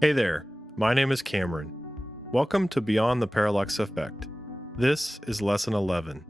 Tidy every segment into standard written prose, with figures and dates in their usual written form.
Hey there, my name is Cameron. Welcome to Beyond the Parallax Effect. This is Lesson 11.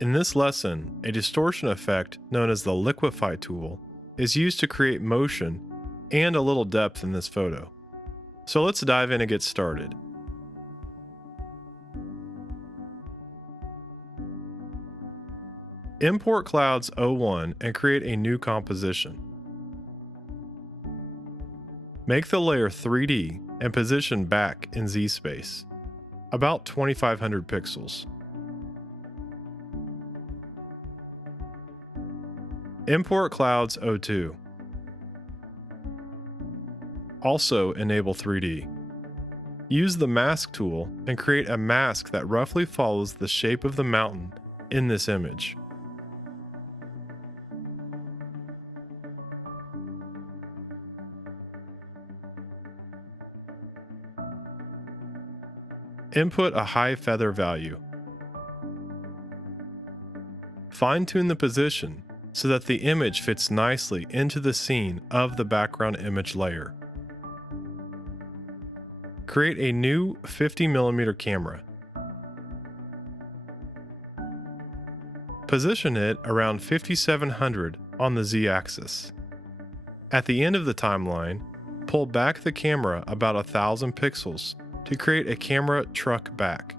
In this lesson, a distortion effect known as the Liquify tool is used to create motion and a little depth in this photo. So let's dive in and get started. Import Clouds 01 and create a new composition. Make the layer 3D and position back in Z-space, about 2500 pixels. Import Clouds 02. Also enable 3D. Use the Mask tool and create a mask that roughly follows the shape of the mountain in this image. Input a high feather value. Fine-tune the position so that the image fits nicely into the scene of the background image layer. Create a new 50mm camera. Position it around 5700 on the Z-axis. At the end of the timeline, pull back the camera about 1000 pixels to create a camera truck back.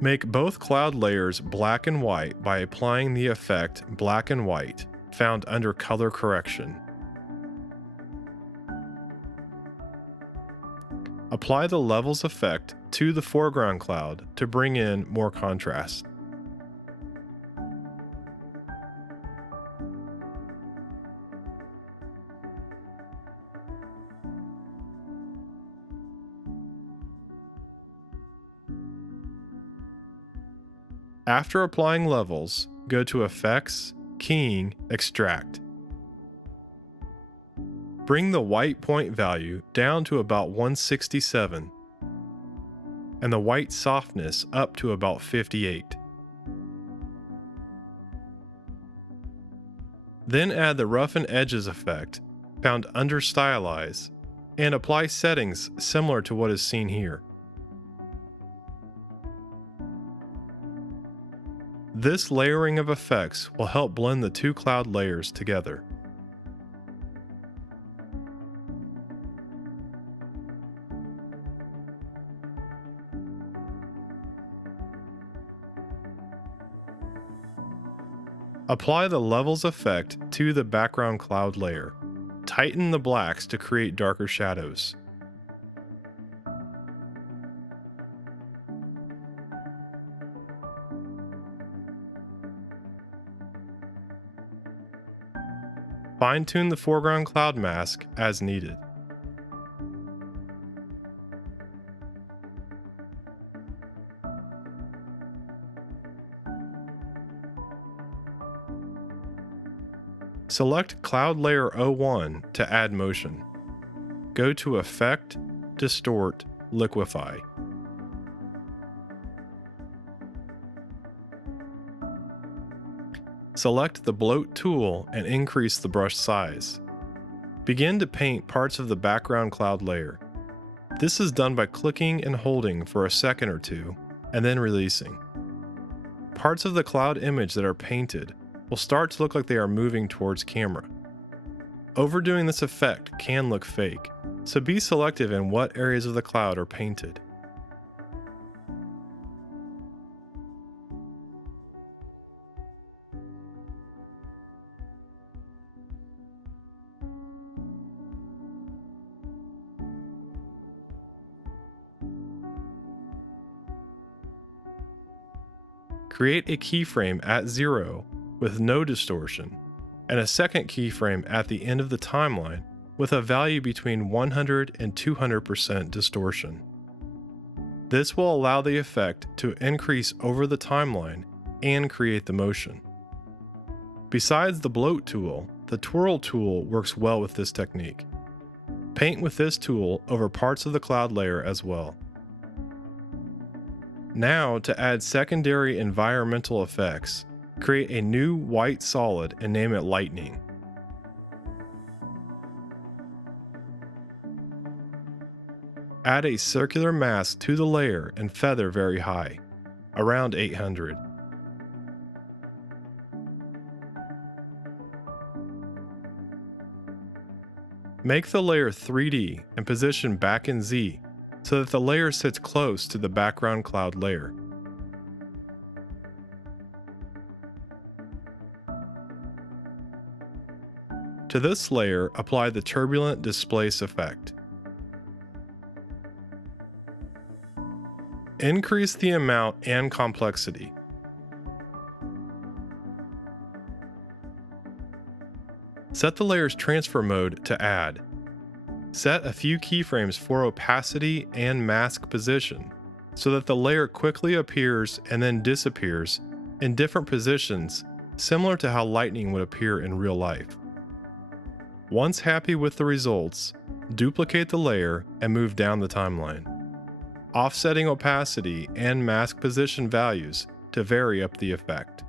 Make both cloud layers black and white by applying the effect black and white found under color correction. Apply the levels effect to the foreground cloud to bring in more contrast. After applying levels, go to Effects, Keying, Extract. Bring the white point value down to about 167 and the white softness up to about 58. Then add the Roughen Edges effect found under Stylize and apply settings similar to what is seen here. This layering of effects will help blend the two cloud layers together. Apply the levels effect to the background cloud layer. Tighten the blacks to create darker shadows. Fine-tune the foreground cloud mask as needed. Select Cloud Layer 01 to add motion. Go to Effect, Distort, Liquify. Select the Bloat tool and increase the brush size. Begin to paint parts of the background cloud layer. This is done by clicking and holding for a second or two, and then releasing. Parts of the cloud image that are painted will start to look like they are moving towards camera. Overdoing this effect can look fake, so be selective in what areas of the cloud are painted. Create a keyframe at 0 with no distortion, and a second keyframe at the end of the timeline with a value between 100 and 200% distortion. This will allow the effect to increase over the timeline and create the motion. Besides the Bloat tool, the Twirl tool works well with this technique. Paint with this tool over parts of the cloud layer as well. Now, to add secondary environmental effects, Create a new white solid and name it Lightning. Add a circular mask to the layer and feather very high, around 800. Make the layer 3D and position back in Z so that the layer sits close to the background cloud layer. To this layer, apply the turbulent displace effect. Increase the amount and complexity. Set the layer's transfer mode to add. Set a few keyframes for opacity and mask position so that the layer quickly appears and then disappears in different positions, similar to how lightning would appear in real life. Once happy with the results, duplicate the layer and move down the timeline, offsetting opacity and mask position values to vary up the effect.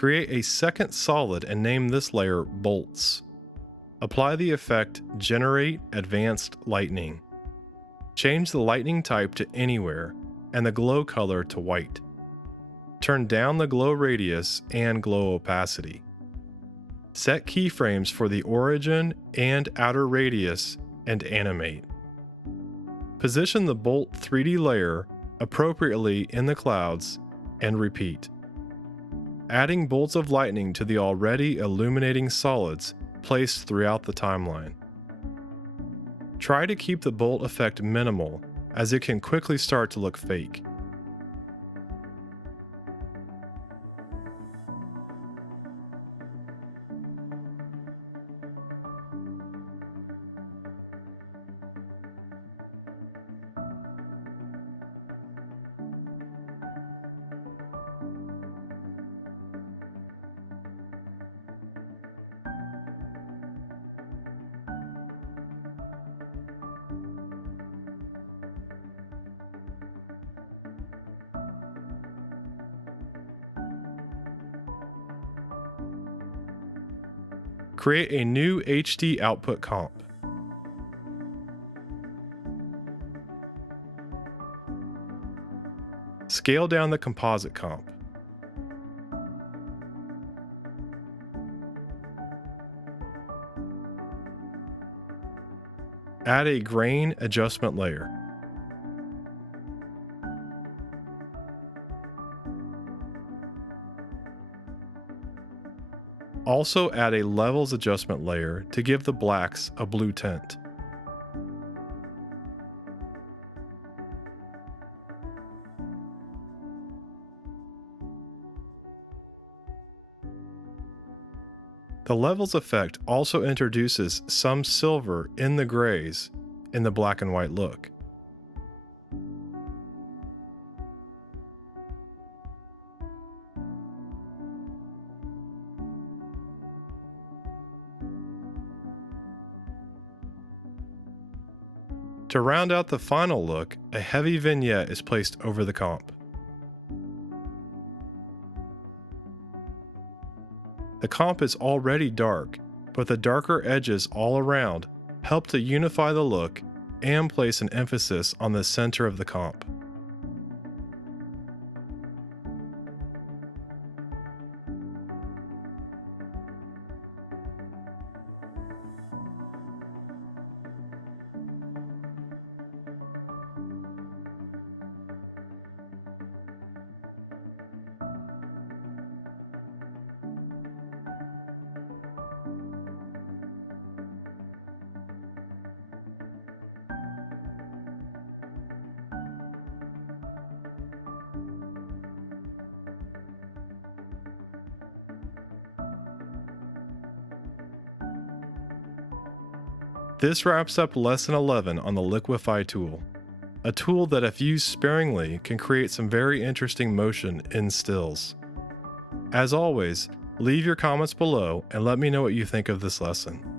Create a second solid and name this layer Bolts. Apply the effect Generate Advanced Lightning. Change the lightning type to Anywhere and the glow color to white. Turn down the glow radius and glow opacity. Set keyframes for the origin and outer radius and animate. Position the Bolt 3D layer appropriately in the clouds and repeat. Adding bolts of lightning to the already illuminating solids placed throughout the timeline. Try to keep the bolt effect minimal, as it can quickly start to look fake. Create a new HD output comp. Scale down the composite comp. Add a grain adjustment layer. Also add a levels adjustment layer to give the blacks a blue tint. The levels effect also introduces some silver in the grays in the black and white look. To round out the final look, a heavy vignette is placed over the comp. The comp is already dark, but the darker edges all around help to unify the look and place an emphasis on the center of the comp. This wraps up Lesson 11 on the Liquify tool, a tool that if used sparingly can create some very interesting motion in stills. As always, leave your comments below and let me know what you think of this lesson.